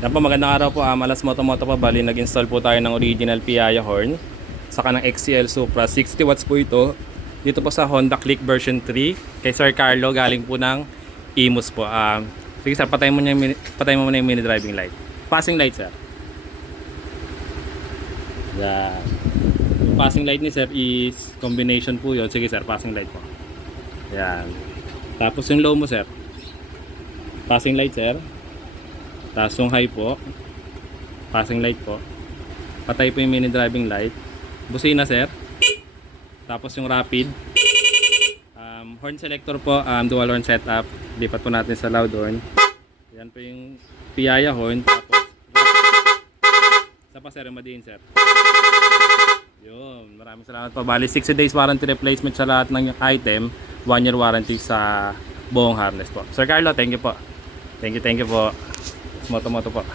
Yan po, magandang araw po. Malas Moto po. Bali, nag-install po tayo ng original Piaya horn. Saka ng XCL Supra. 60 watts po ito. Dito po sa Honda Click version 3. Kay Sir Carlo, galing po ng Imus po. Sige sir, patayin mo muna yung mini driving light. Passing light sir. Yan. Yung passing light ni sir is combination po yun. Sige sir, passing light po. Yan. Tapos yung low mo sir. Passing light sir. Tapos yung high po, passing light po. Patay po yung mini driving light. Busina sir. Tapos yung rapid. Horn selector po, dual horn setup. Lipat po natin sa loud horn. Yan po yung Piaya horn. Tapos isa pa sir, yung madiin sir. Yun, maraming salamat po. Bali 60 days warranty replacement sa lahat ng item. 1 year warranty sa buong harness po. Sir Carlo, thank you po. Thank you po. Moto po.